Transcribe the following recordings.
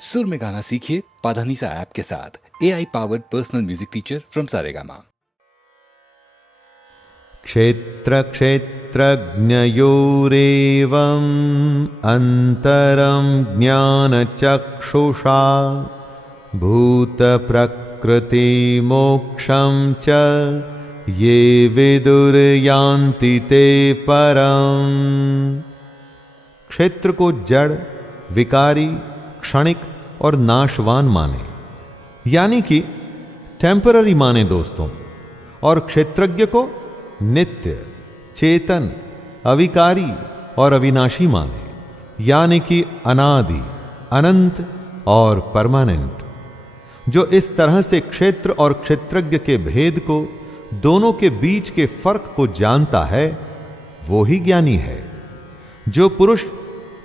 सुर में गाना सीखिए पाधानीसा ऐप के साथ। AI powered personal music teacher from Saregama. क्षेत्र क्षेत्रज्ञयोरेवम् अंतरं ज्ञानचक्षुषा भूत प्रकृति मोक्षं च ये विदुर्यान्ति ते परम्। क्षेत्र को जड़, विकारी, क्षणिक और नाशवान माने, यानी कि टेम्पररी माने दोस्तों, और क्षेत्रज्ञ को नित्य, चेतन, अविकारी और अविनाशी माने, यानी कि अनादि, अनंत और परमानेंट। जो इस तरह से क्षेत्र और क्षेत्रज्ञ के भेद को, दोनों के बीच के फर्क को जानता है, वो ही ज्ञानी है। जो पुरुष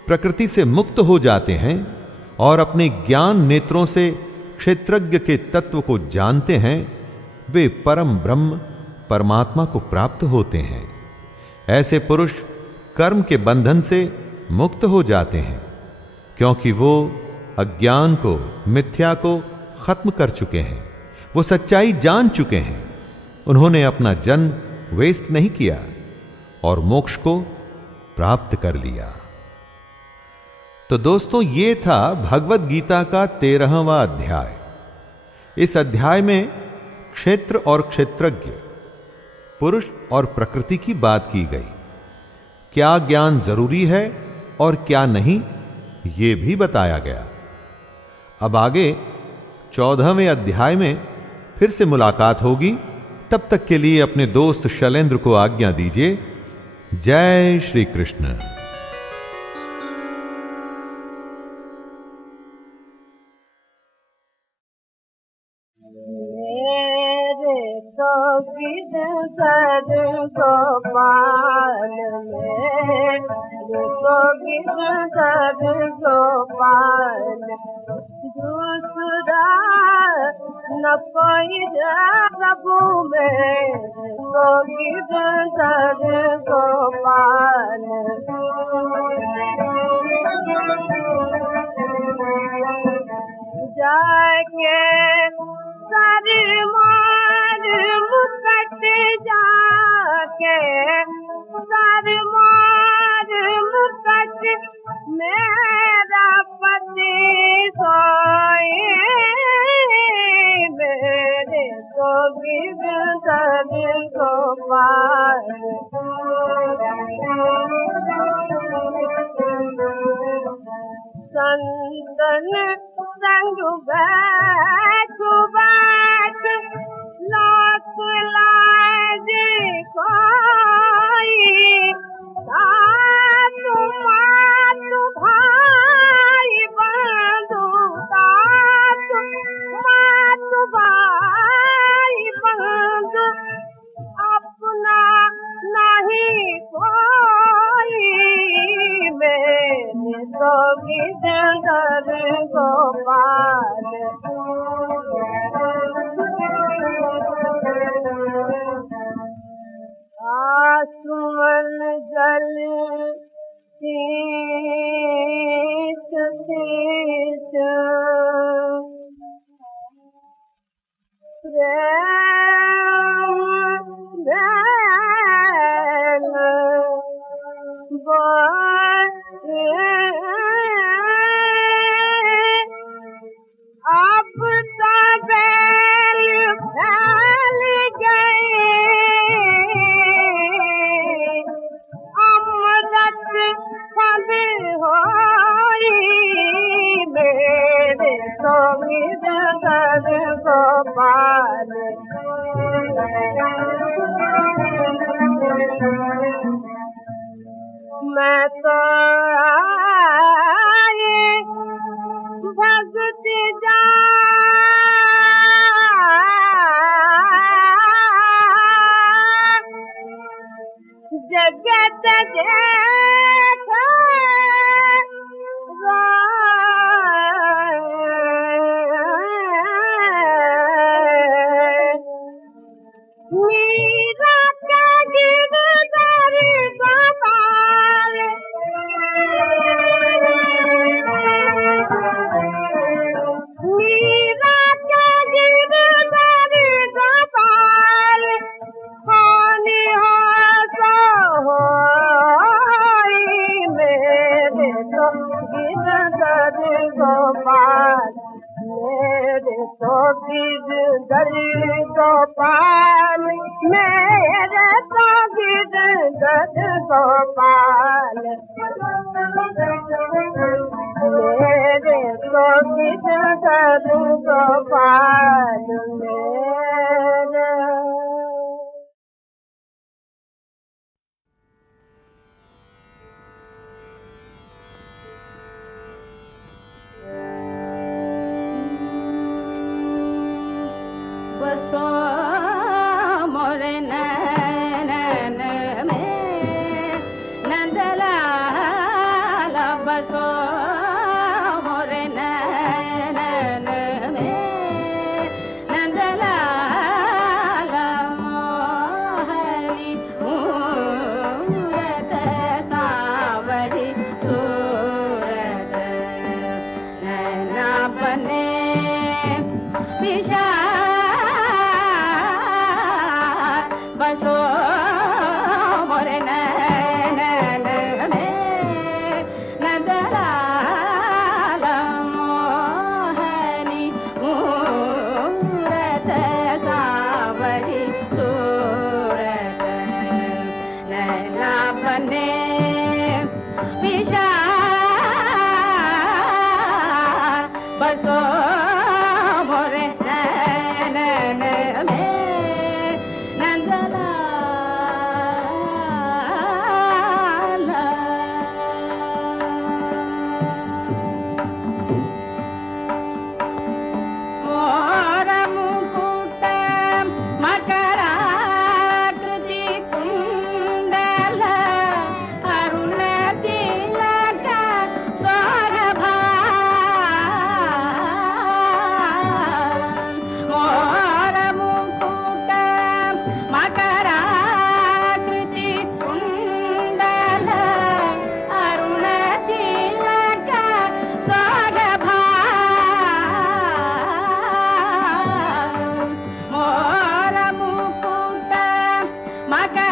प्रकृति से मुक्त हो जाते हैं और अपने ज्ञान नेत्रों से क्षेत्रज्ञ के तत्व को जानते हैं, वे परम ब्रह्म परमात्मा को प्राप्त होते हैं। ऐसे पुरुष कर्म के बंधन से मुक्त हो जाते हैं, क्योंकि वो अज्ञान को, मिथ्या को खत्म कर चुके हैं। वो सच्चाई जान चुके हैं। उन्होंने अपना जन्म वेस्ट नहीं किया और मोक्ष को प्राप्त कर लिया। तो दोस्तों, ये था भगवत गीता का 13वां अध्याय। इस अध्याय में क्षेत्र और क्षेत्रज्ञ, पुरुष और प्रकृति की बात की गई। क्या ज्ञान जरूरी है और क्या नहीं, ये भी बताया गया। अब आगे 14वें अध्याय में फिर से मुलाकात होगी। तब तक के लिए अपने दोस्त शैलेंद्र को आज्ञा दीजिए। जय श्री कृष्ण। सद गोपाल सद गोपाल दूसरा न कोई प्रभु में सद गोपाल। जाके सर मार मुकट जाके सर मार मुकट मेरा पति सोए मेरे गोविंद सद गोपाल। संतन संग बैठ बैठ लोक लाज कोई सासु मातु भाई बंधु सासु मातु भाई बंधु अपना नहीं कोई मेरे गोविंद सद गोपाल। आसमन जल शीश शीश प्रेम बैल अब तो बैल फैल गए अमृत फल होई मेरे गोविंद सद गोपाल। मैं तो आए भगत जा जगत देख मीरा के गिरधर गोपाल। गिर गली गोपाल मेरे तो गिर गद गोपाल मेरे तो गिर गद गोपाल मेरे बसो मोरे नैनन में नंदलाल बसो मोरे नैनन में नंदलाल मोहनी मूरत सावरी सूरत नैना बने विशाल बसो मोरे नैनन में नंदलाल मोहनी मूरत सावरी सूरत नैना बने विशाल बसो मोरे नैनन में मोर मुकुट मकराकृति कुंडल अरुण तिलक सौरभा मोर मुकुट मकराकृति कुंडल अरुण तिलक सौरभा मोर मुकुट मकराकृति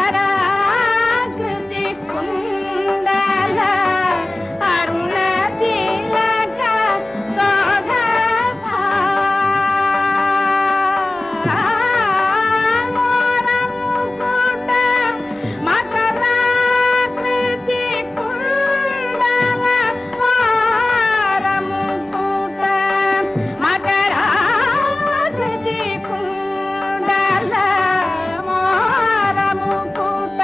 कुंडल अरुण तिलक शोभा मोर मुकुट मकराकृति कुंडल मोर मुकुट मकराकृति कुंडल मोर मुकुट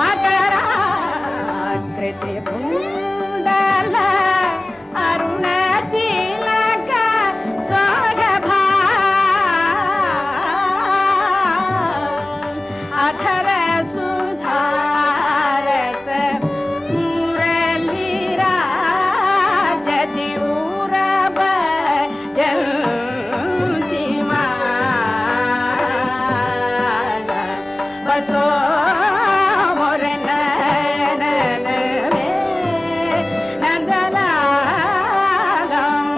मकराकृति कुंडल अरुण तिलक शोभा अधर सुधारस मुरली राज दिउरब जयंती माला बसो मोरे नैनन में नंदलाल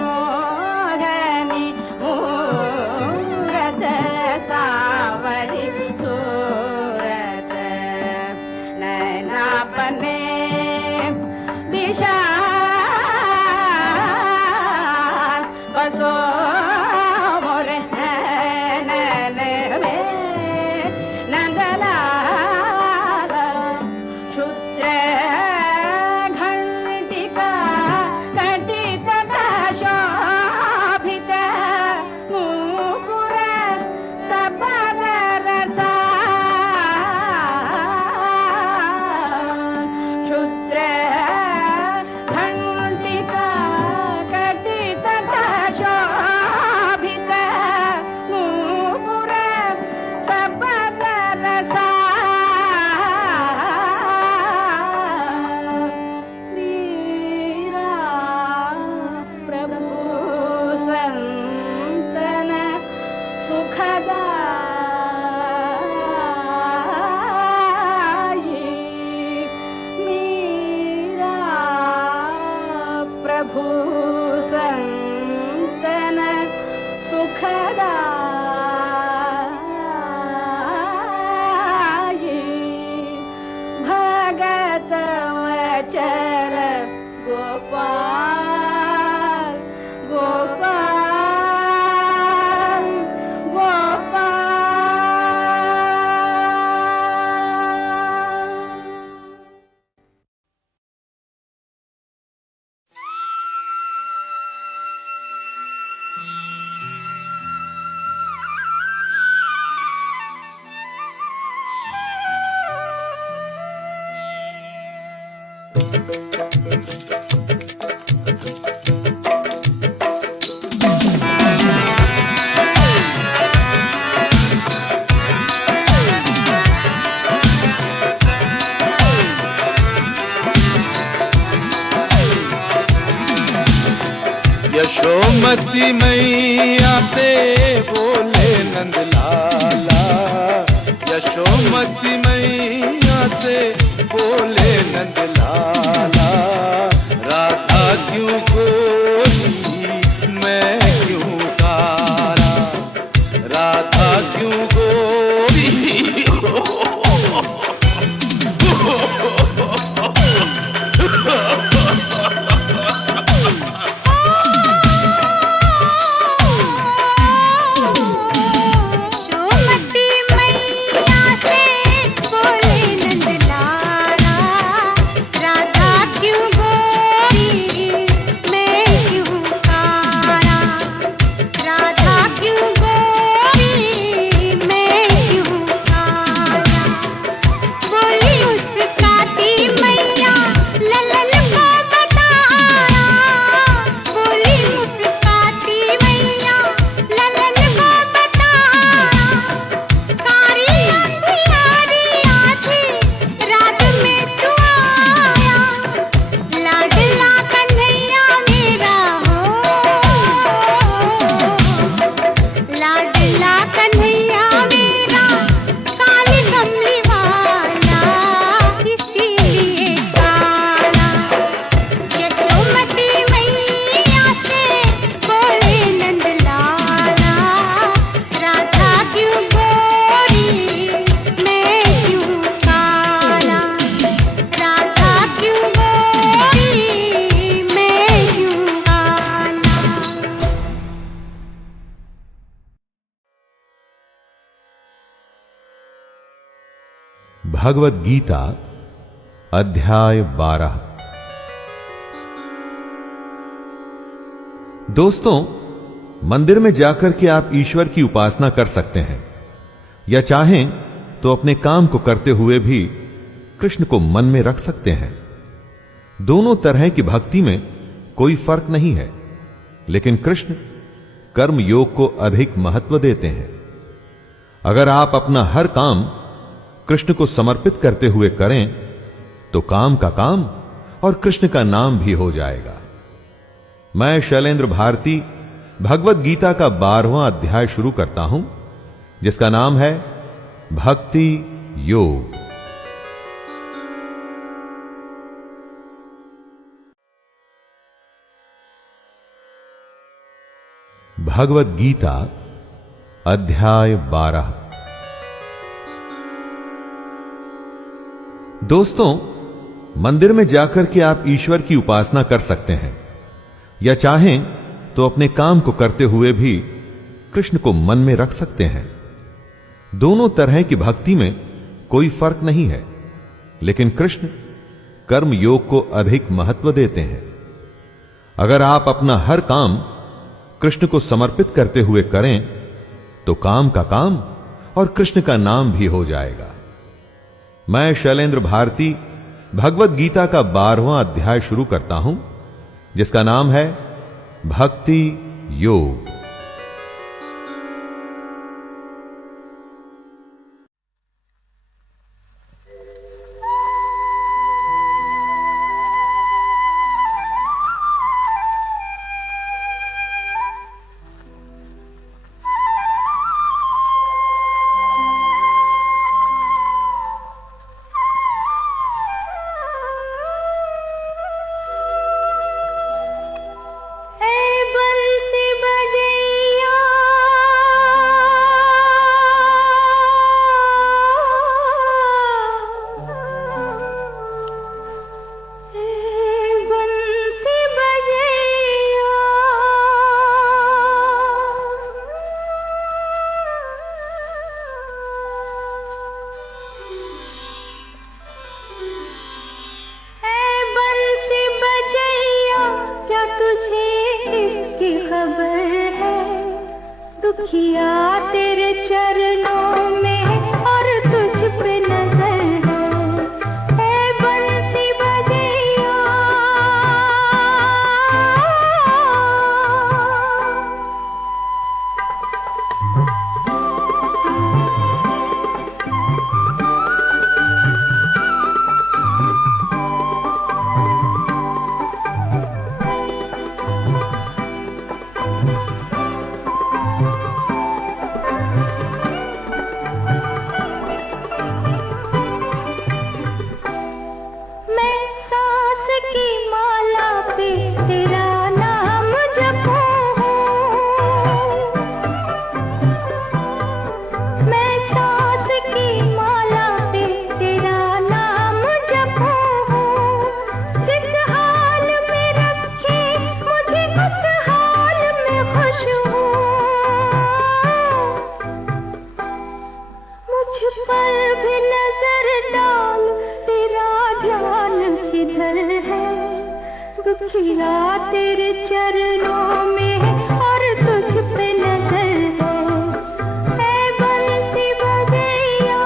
मोहनी मूरत सावरी सूरत नैना बने विशाल बसो यशोमती मैया से बोले नंद लाला, यशोमती मैया से बोले नंद लाला, राधा क्यों गोरी मैं क्यों काला, राधा क्यों गोरी। भगवत गीता अध्याय 12। दोस्तों, मंदिर में जाकर के आप ईश्वर की उपासना कर सकते हैं, या चाहें तो अपने काम को करते हुए भी कृष्ण को मन में रख सकते हैं। दोनों तरह की भक्ति में कोई फर्क नहीं है, लेकिन कृष्ण कर्म योग को अधिक महत्व देते हैं। अगर आप अपना हर काम कृष्ण को समर्पित करते हुए करें तो काम का काम और कृष्ण का नाम भी हो जाएगा। मैं शैलेंद्र भारती भगवत गीता का 12वां अध्याय शुरू करता हूं, जिसका नाम है भक्ति योग। भगवत गीता अध्याय 12। दोस्तों, मंदिर में जाकर के आप ईश्वर की उपासना कर सकते हैं, या चाहें तो अपने काम को करते हुए भी कृष्ण को मन में रख सकते हैं। दोनों तरह की भक्ति में कोई फर्क नहीं है, लेकिन कृष्ण कर्म योग को अधिक महत्व देते हैं। अगर आप अपना हर काम कृष्ण को समर्पित करते हुए करें तो काम का काम और कृष्ण का नाम भी हो जाएगा। मैं शैलेंद्र भारती भगवत गीता का 12वां अध्याय शुरू करता हूं, जिसका नाम है भक्ति योग। दुखिया तेरे चरणों में और तुझ पे नजर हो, ऐ बंसी बजैया। दुखिया तेरे चरणों में और तुझ पे नजर है बंसी बजैया।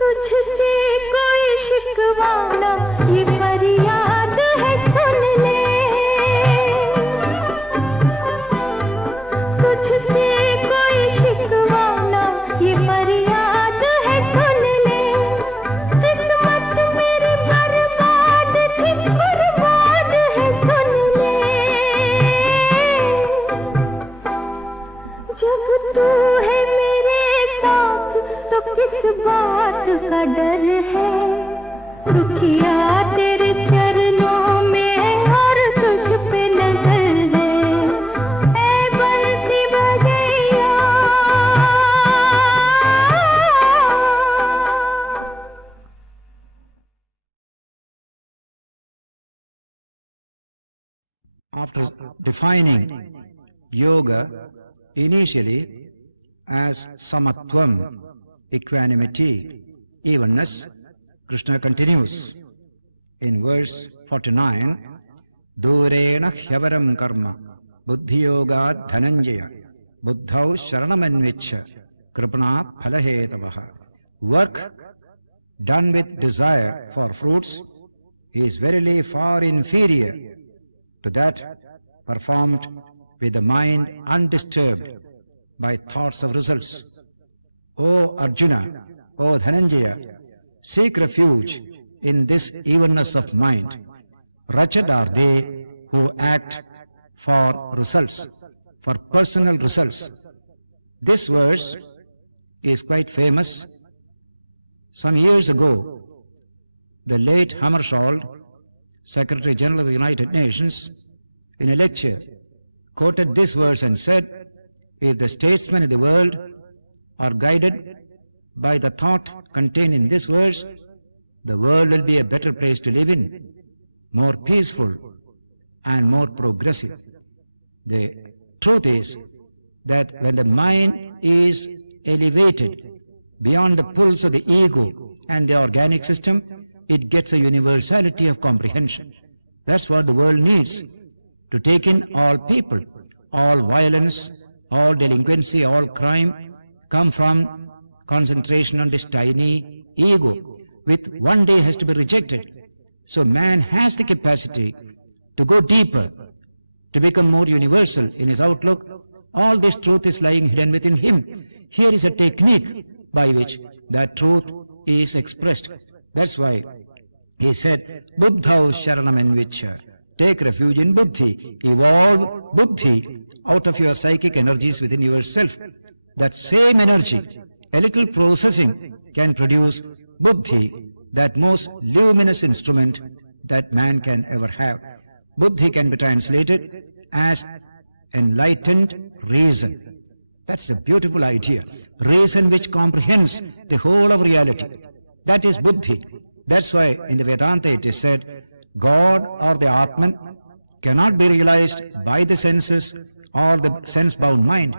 तुझसे कोई शिकवा ना ये फरियाद है सुन ले। तुझसे कोई शिकवा ना ये फरियाद है सुन ले। किस्मत मेरी बर्बाद थी बर्बाद है सुन ले। जब तू है मेरे साथ तो किस बात का डर है। दुखिया तेरे चरणों में और तुझ पे नजर है ऐ बंसी बजैया। After defining yoga initially as samatvam, equanimity, evenness, Krishna continues in verse 49, Durena hyavaram karma, buddhi yoga dhananjaya, buddhau sharanamenvicha, kripana phalahetavaha. Work done with desire for fruits is verily far inferior to that performed with the mind undisturbed by thoughts of results. O Arjuna, O Dhananjaya, seek refuge in this evenness of mind. Wretched are they who act for results, for personal results. This verse is quite famous. Some years ago, the late Hammarskjöld, Secretary General of the United Nations, in a lecture, quoted this verse and said, if the statesmen of the world are guided by the thought contained in this verse, the world will be a better place to live in, more peaceful and more progressive. The truth is that when the mind is elevated beyond the pulse of the ego and the organic system, it gets a universality of comprehension. That's what the world needs, to take in all people. All violence, all delinquency, all crime come from concentration on this tiny ego, which one day has to be rejected. So man has the capacity to go deeper, to become more universal in his outlook. All this truth is lying hidden within him. Here is a technique by which that truth is expressed. That's why he said, Buddhau sharanam envicha. Take refuge in buddhi. Evolve buddhi out of your psychic energies within yourself. That same energy, a little processing, can produce buddhi, that most luminous instrument that man can ever have. Buddhi can be translated as enlightened reason. That's a beautiful idea. Reason which comprehends the whole of reality. That is buddhi. That's why in the Vedanta it is said, God or the Atman cannot be realized by the senses or the sense-bound mind.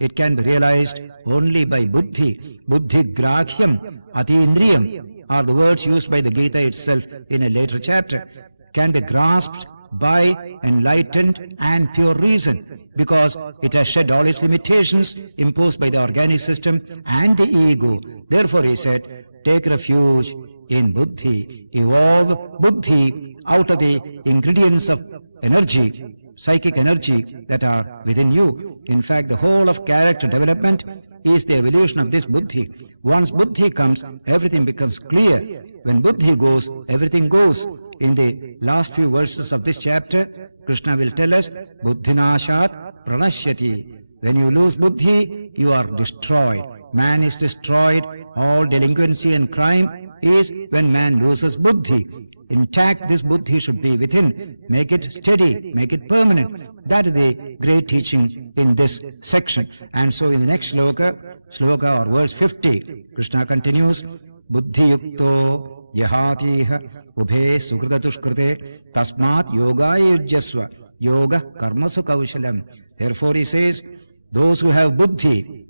It can be realized only by buddhi. Buddhi graghyam, atindriyam are the words used by the Gita itself in a later chapter, can be grasped by enlightened and pure reason, because it has shed all its limitations imposed by the organic system and the ego. Therefore he said, take refuge in buddhi, evolve buddhi out of the ingredients of energy, psychic energy that are within you. In fact, the whole of character development is the evolution of this buddhi. Once buddhi comes, everything becomes clear. When buddhi goes, everything goes. In the last few verses of this chapter, Krishna will tell us, buddhinashat pranashyati. When you lose buddhi, you are destroyed. Man is destroyed. All delinquency and crime is when man loses buddhi. Intact, this buddhi should be within. Make it steady, make it permanent. That is the great teaching in this section. And so in the next sloka or verse 50, Krishna continues, Buddhi yukto yahatiha ubhe sukrita tushkrite tasmat yogaya yujyasva yoga karmasu kaushalam. Therefore he says, those who have buddhi,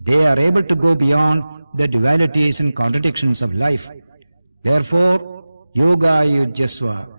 they are able to go beyond the dualities and contradictions of life. Therefore, yoga yujyasva,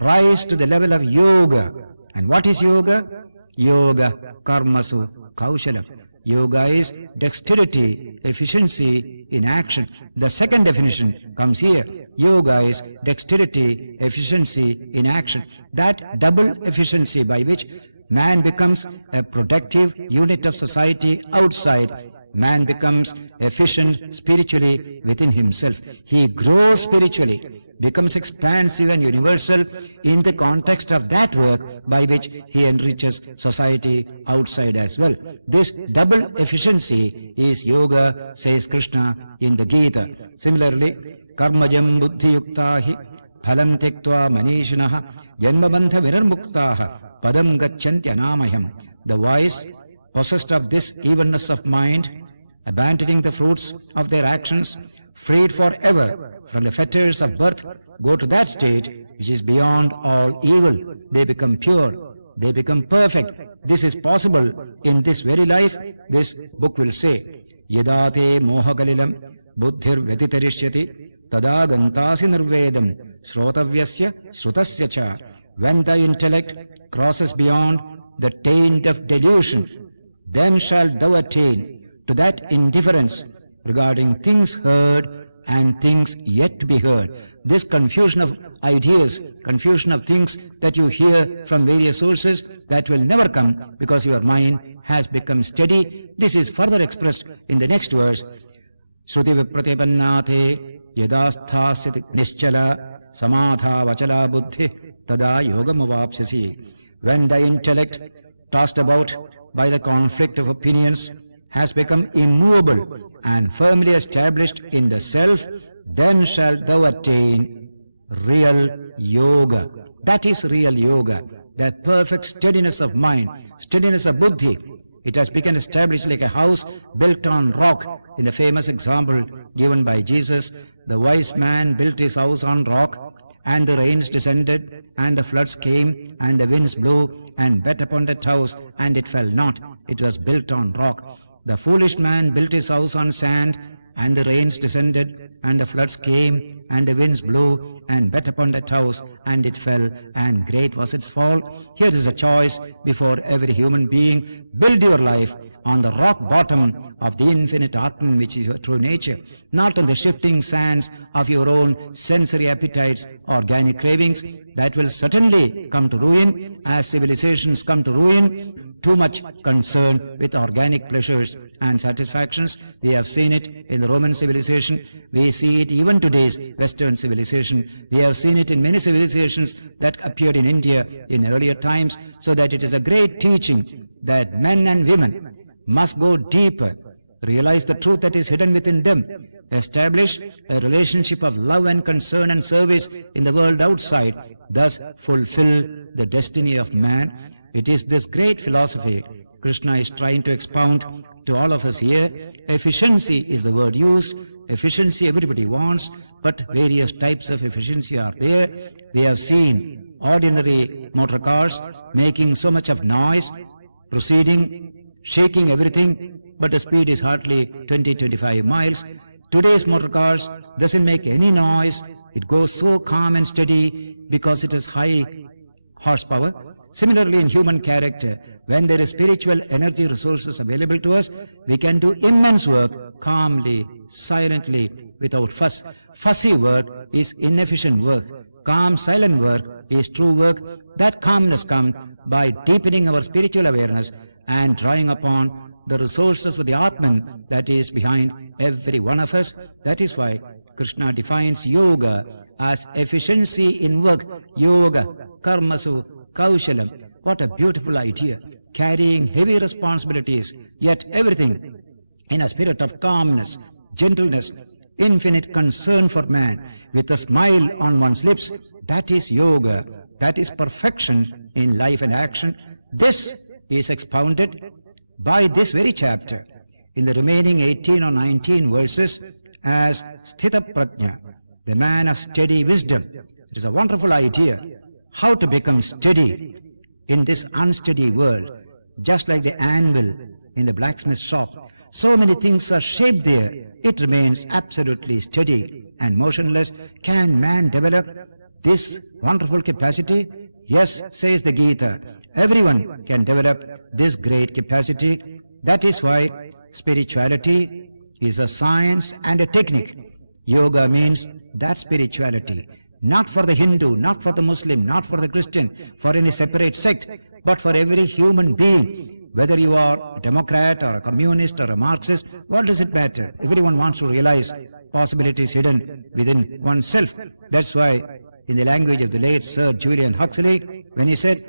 rise to the level of yoga. And what is yoga? Yoga karmasu kaushalam. Yoga is dexterity, efficiency in action. The second definition comes here. Yoga is dexterity, efficiency in action. That double efficiency by which man becomes a productive unit of society outside, man becomes efficient spiritually within himself. He grows spiritually, becomes expansive and universal in the context of that work by which he enriches society outside as well. This double efficiency is yoga, says Krishna in the Gita. Similarly, karmajam buddhi yuktahi phalam tyaktva manishinaha janmabandha vinarmuktaha padam gacchanti anamayam. The wise, possessed of this evenness of mind, abandoning the fruits of their actions, freed forever from the fetters of birth, go to that state which is beyond all evil. They become pure, they become perfect. This is possible in this very life. This book will say, Yedate mohakalilam buddhir vyatitarishyati tada gantasi nirvedam shrotavyasya shrutasya cha. When the intellect crosses beyond the taint of delusion, then shalt thou attain to that indifference regarding things heard and things yet to be heard. This confusion of ideas, confusion of things that you hear from various sources, that will never come because your mind has become steady. This is further expressed in the next verse. Shruti vipratipannate yadasthasyati nischala samadha vachala buddhi tada yogamavapsyasi. When the intellect, tossed about by the conflict of opinions, has become immovable and firmly established in the self, then shalt thou attain real yoga. That is real yoga, that perfect steadiness of mind, steadiness of buddhi. It has become established like a house built on rock. In the famous example given by Jesus, the wise man built his house on rock, and the rains descended, and the floods came, and the winds blew, and beat upon that house, and it fell not. It was built on rock. The foolish man built his house on sand, and the rains descended, and the floods came, and the winds blew, and beat upon that house, and it fell, and great was its fall. Here is a choice before every human being. Build your life on the rock bottom of the infinite Atman, which is your true nature, not on the shifting sands of your own sensory appetites, organic cravings. That will certainly come to ruin, as civilizations come to ruin. Too much concern with organic pleasures and satisfactions. We have seen it in the Roman civilization. We see it even today's Western civilization. We have seen it in many civilizations that appeared in India in earlier times, so that it is a great teaching that men and women must go deeper, realize the truth that is hidden within them, establish a relationship of love and concern and service in the world outside, thus fulfill the destiny of man. It is this great philosophy Krishna is trying to expound to all of us here. Efficiency is the word used. Efficiency everybody wants, but various types of efficiency are there. We have seen ordinary motor cars making so much of noise, proceeding, shaking everything, but the speed is hardly 20-25 miles. Today's motor cars doesn't make any noise. It goes so calm and steady because it has high horsepower. Similarly, in human character, when there is spiritual energy resources available to us, we can do immense work calmly, silently, without fuss. Fussy work is inefficient work. Calm, silent work is true work. That calmness comes by deepening our spiritual awareness and drawing upon the resources of the Atman that is behind every one of us. That is why Krishna defines yoga as efficiency in work. Yoga, karmasu, kaushalam. What a beautiful idea. Carrying heavy responsibilities, yet everything in a spirit of calmness, gentleness, infinite concern for man, with a smile on one's lips, that is yoga. That is perfection in life and action. This is expounded by this very chapter in the remaining 18 or 19 verses as Sthita Prajna, the man of steady wisdom. It is a wonderful idea how to become steady in this unsteady world, just like the anvil in the blacksmith shop. So many things are shaped there. It remains absolutely steady and motionless. Can man develop this wonderful capacity? Yes, says the Gita. Everyone can develop this great capacity. That is why spirituality is a science and a technique. Yoga means that spirituality, not for the Hindu, not for the Muslim, not for the Christian, for any separate sect, but for every human being. Whether you are a Democrat or a communist or a Marxist, what does it matter? Everyone wants to realize possibilities hidden within oneself. That's why in the language of the late Sir Julian Huxley, when he said,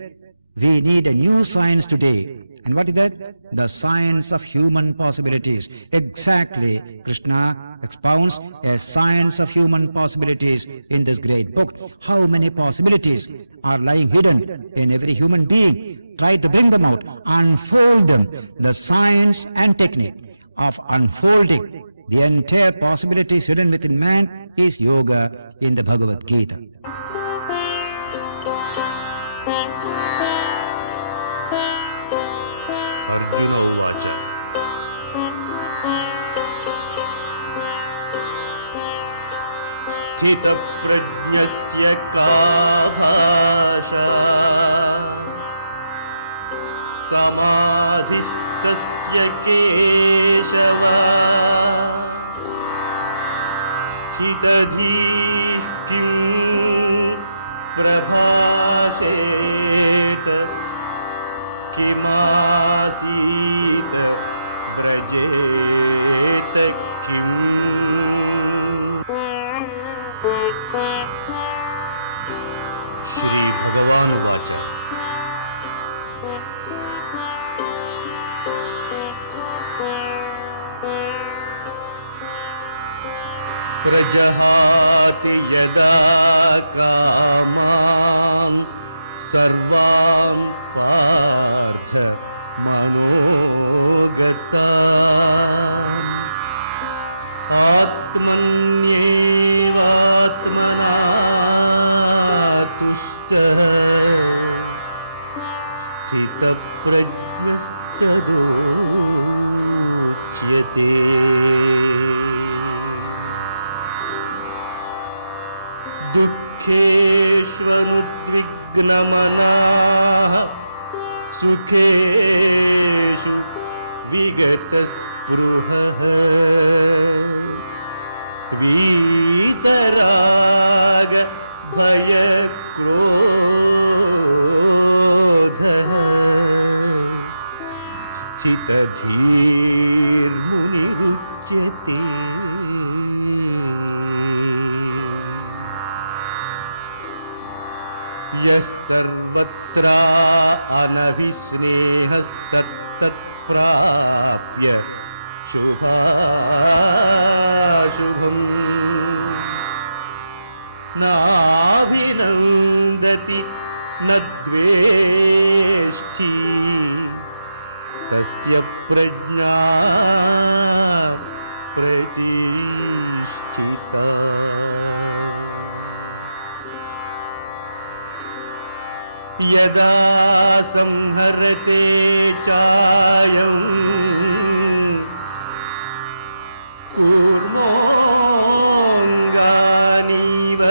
we need a new science today. And what is that? The science of human possibilities. Exactly, Krishna expounds a science of human possibilities in this great book. How many possibilities are lying hidden in every human being? Try to bring them out, unfold them. The science and technique of unfolding the entire possibilities hidden within man is yoga in the Bhagavad Gita. Arjun उवाच स्थितप्रज्ञस्य का भाषा समाधिस्तस्य केशव स्थितधीः किं प्रभाषेत किमासीत व्रजेत किम्। श्री भगवान उवाच प्रजहाति यदा कामान् सर्वान् पार्थ मनोगतान् आत्मन्येवात्मना तुष्टः स्थितप्रज्ञस्तदोच्यते। दुःखेष्वनुद्विग्नमनाः सुखेषु विगतस्पृहः वीतराग भयक्रोधः स्थितधीर्मुनिरुच्यते। यः सर्वत्रा अनभिस्नेहस्तत्तत्प्राप्य शुभाशुभम् नाभिनन्दति न द्वेष्टि तस्य प्रज्ञा प्रतिष्ठिता। यदा संहरते चायं कूर्मोऽङ्गानीव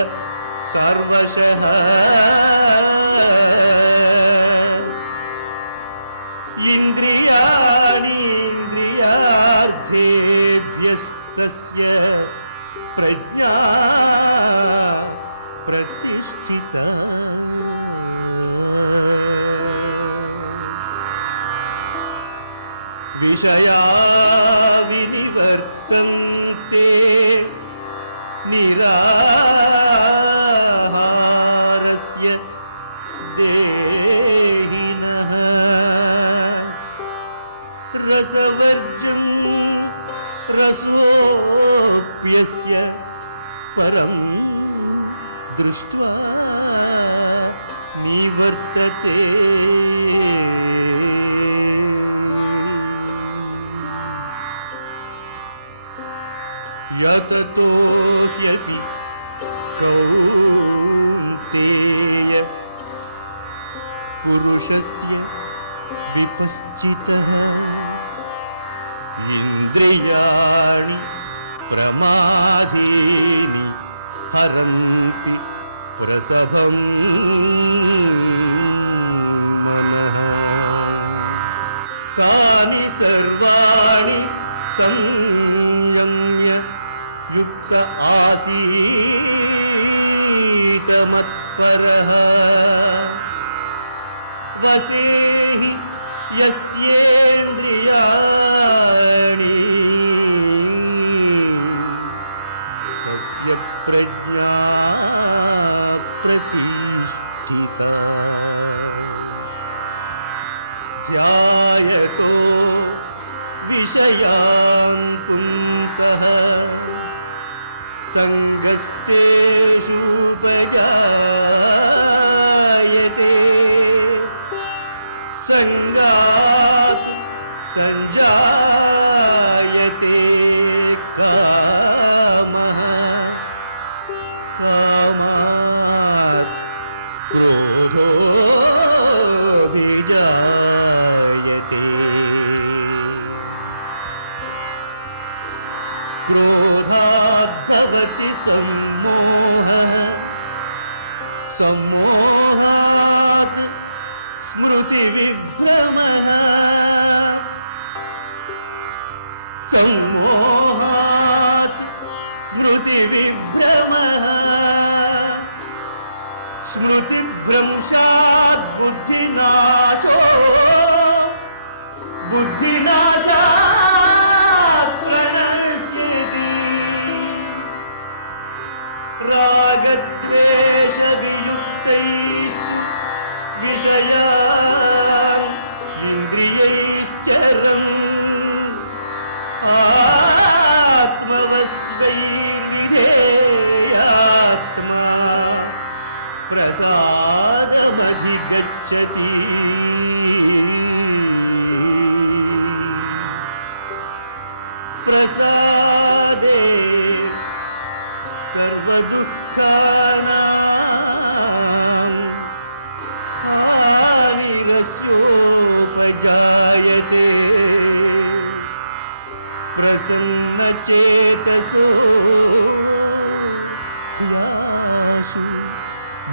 सर्वशः इन्द्रियाणीन्द्रियार्थेभ्यस्तस्य प्रज्ञा प्रतिष्ठिता। विषया विनिवर्तन्ते निराहारस्य देहिनः रसवर्जं रसोऽप्यस्य परं दृष्ट्वा निवर्तते। यततो ह्यपि कौन्तेय पुरुषस्य विपश्चितः इन्द्रियाणि प्रमादीनि हरन्ति प्रसभं मनः। तानि सर्वाणि संयम्य युक्त आसीत मत्परः वसेहि यस्येन्द्रियाणि तस्य प्रज्ञा प्रतिष्ठिता। ध्यायतो विषयान् पुंसः सङ्गस्तेषुपजायते। सङ्गात् सञ्जायते कामः कामात् क्रोधोऽभिजायते। क्रोधाद्भवति सम्मोहः सम्मोहात् स्मृतिविभ्रमः सम्मोहात् स्मृतिविभ्रमः स्मृतिभ्रंशात् बुद्धिनाशो बुद्धिनाशात् प्रणश्यति। रागद्वेषवियुक्तैस्तु विषयान् इन्द्रियैश्चरन् आत्मवस्वैर्विधेयात्मा प्रसादमधिगच्छति। प्रसादे सर्वदुःखानां हानिरस्योपजायते। प्रसन्नचेतसो ह्याशु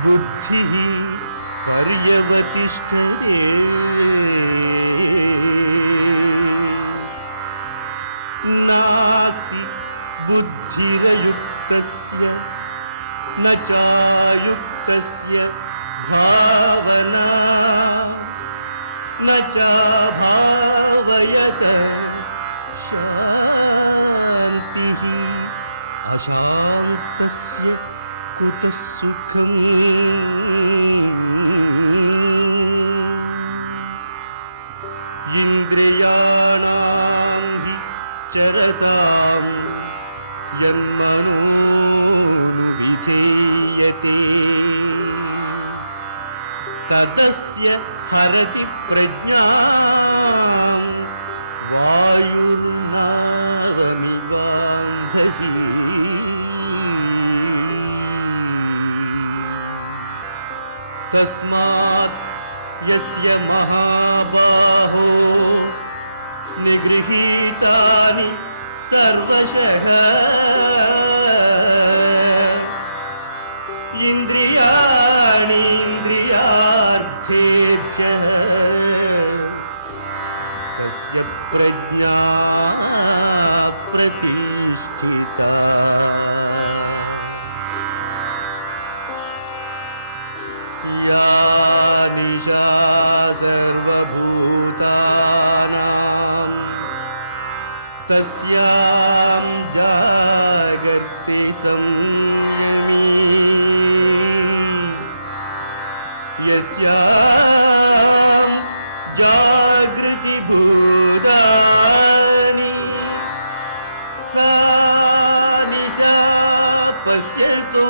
बुद्धिः पर्यवतिष्ठते। नास्ति बुद्धिरयुक्तस्य न चायुक्तस्य भावना न चाभावयत शान्तिः। अशान्तस्य कुतः सुखम्। इन्द्रियाणां हि चरतां यन्मनोनुविधीयते तदस्य हरति प्रज्ञां वायुर्नावमिवाम्भसि। तस्मात् यस्य महाबाहो निगृहीतानि सर्वशः इन्द्रियाणि इन्द्रियार्थेभ्यः तस्य प्रज्ञा प्रतिष्ठिता। या निशा सर्वभूतानां तस्यां जागर्ति संयमी। यस्यां जागृति भूतानि पश्यतो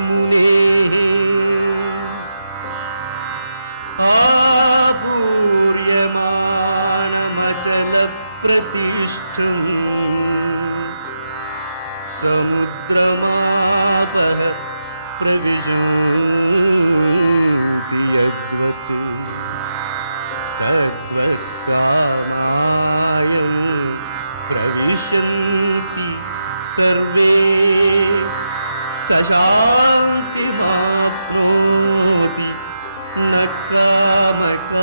मुनेः आपूर्यमाणमचलप्रतिष्ठम् समुद्रमापः प्रविशन्ति यद्वत् तद्वत्कामायं प्रविशन्ति सर्वे स शान्तिमाप्नोति न कामकामी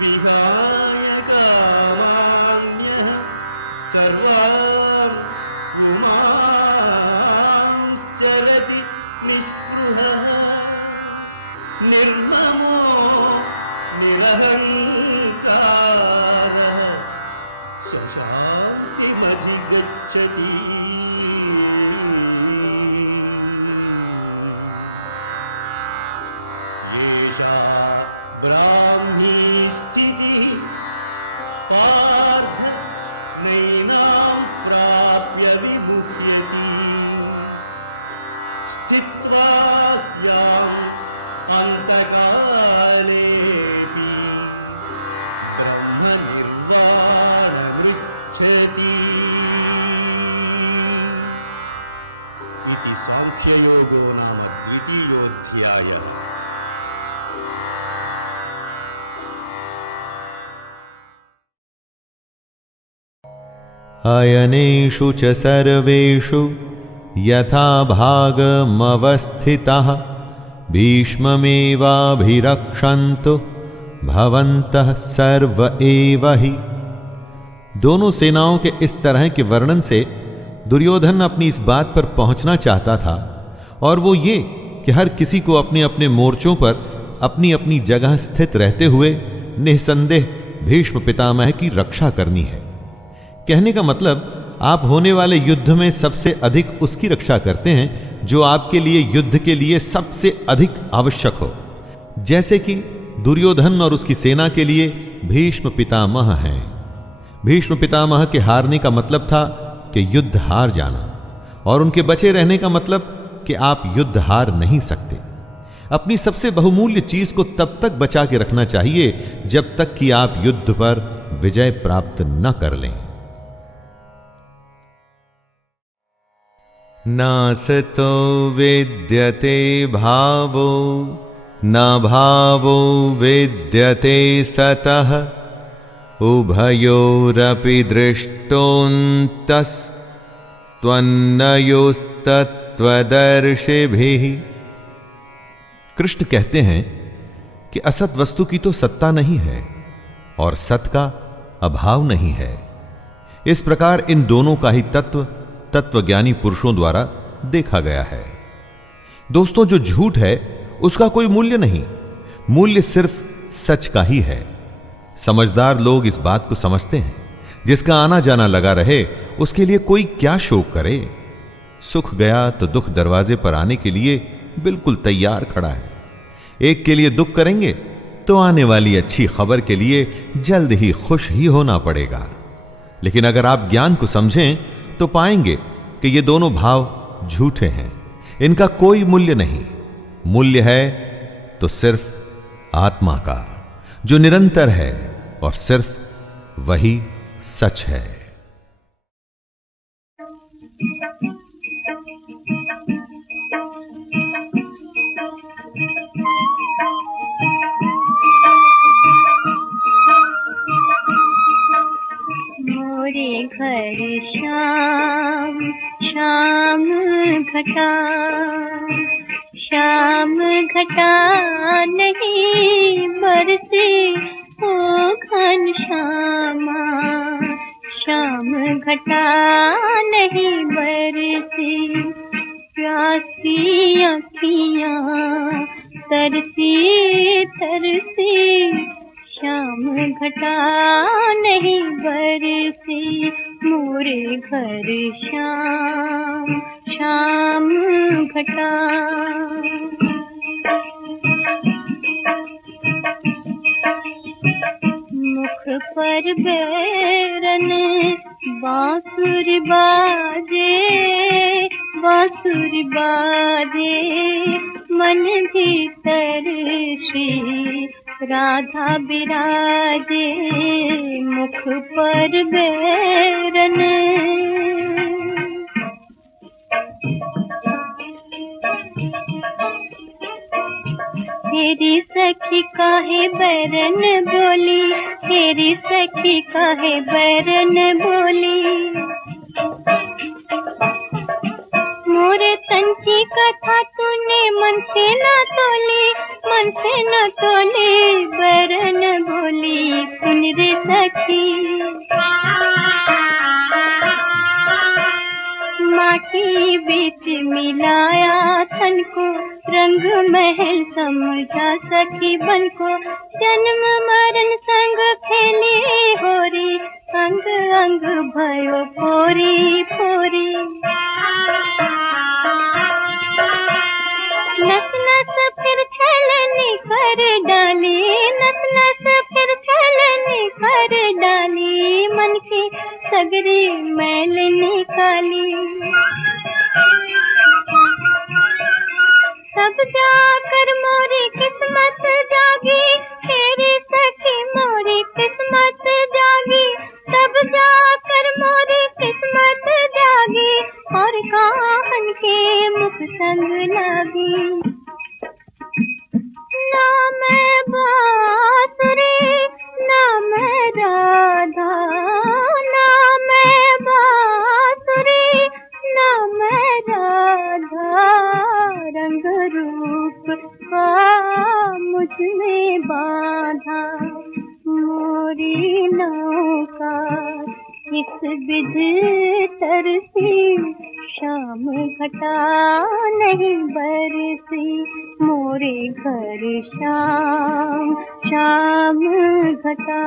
विहाय कामान्यः सर्वान् पुमांश्चरति निःस्पृहः निर्ममो निरहङ्कारः शान्तिमधिगच्छति येषा ब्राह्मी स्थितिः पार्थ नैनां प्राप्य विमुह्यति स्थित्वा स्याम् अन्तकालेऽपि ब्रह्मनिर्वाणमृच्छति इति सांख्ययोगो नाम द्वितीयोऽध्यायः। अयनेषु च सर्वेषु यथा भागमवस्थितः भीष्ममेवाभिरक्षन्तु भवन्तः सर्व एव हि। दोनों सेनाओं के इस तरह के वर्णन से दुर्योधन अपनी इस बात पर पहुंचना चाहता था, और वो ये कि हर किसी को अपने अपने मोर्चों पर अपनी अपनी जगह स्थित रहते हुए निसंदेह भीष्म पितामह की रक्षा करनी है। कहने का मतलब, आप होने वाले युद्ध में सबसे अधिक उसकी रक्षा करते हैं जो आपके लिए युद्ध के लिए सबसे अधिक आवश्यक हो। जैसे कि दुर्योधन और उसकी सेना के लिए भीष्म पितामह हैं। भीष्म पितामह के हारने का मतलब था कि युद्ध हार जाना, और उनके बचे रहने का मतलब कि आप युद्ध हार नहीं सकते। अपनी सबसे बहुमूल्य चीज को तब तक बचा के रखना चाहिए जब तक कि आप युद्ध पर विजय प्राप्त न कर लें। नासतो विद्यते भावो न भावो विद्यते सतः उभयोरपि दृष्टोऽन्तस्त्वन्नयोस्तत्त्वदर्शिभिः। कृष्ण कहते हैं कि असत वस्तु की तो सत्ता नहीं है और सत का अभाव नहीं है। इस प्रकार इन दोनों का ही तत्वज्ञानी पुरुषों द्वारा देखा गया है। दोस्तों, जो झूठ है उसका कोई मूल्य नहीं, मूल्य सिर्फ सच का ही है। समझदार लोग इस बात को समझते हैं। जिसका आना जाना लगा रहे उसके लिए कोई क्या शोक करे। सुख गया तो दुख दरवाजे पर आने के लिए बिल्कुल तैयार खड़ा है। एक के लिए दुख करेंगे तो आने वाली अच्छी खबर के लिए जल्द ही खुश ही होना पड़ेगा। लेकिन अगर आप ज्ञान को समझें तो पाएंगे कि ये दोनों भाव झूठे हैं, इनका कोई मूल्य नहीं। मूल्य है तो सिर्फ आत्मा का, जो निरंतर है, और सिर्फ वही सच है। मोरे घर श्याम श्याम घटा, श्याम घटा नहीं बरसे ओ घन श्यामा, श्याम घटा नहीं बरसे। प्यासी अखियाँ तरसी तरसी, श्याम घटा नहीं बरसे। मोरे घर श्याम श्याम घटा। मुख पर बैरन बांसुरी बाजे, बांसुरी बाजे, मन भीतर श्री राधा बिराजे, मुख पर बैरन। तेरी सखी काहे बैरन बोली, तेरी सखी काहे बैरन बोली, मोरे तन की कथा तूने मन से न तोली, मन से न तोली, बैरन बोली सुन रे सखी। माटी बीच मिलाया तन को, रंग महल समझा सखी बन को, जन्म मरण संग खेली होरी, अंग अंग भयो पोरी पोरी। नस नस फिर छलनी कर डाली, नस नस फिर छलनी कर डाली, मन की सगरी मैल निकाली। तब जाकर मोरी किस्मत जागी, तेरी सखी मोरी किस्मत जागी, तब जाकर मोरी किस्मत जागी, और काहन के मुख संग लागी। ना मैं बांसुरी ना मैं राधा, ना मैं बांसुरी ना मैं राधा, रंग रूप का मुझ में बाधा, मोरी नौका इस विध तरसी, शाम घटा नहीं बरसी, मोरे घर शाम शाम घटा।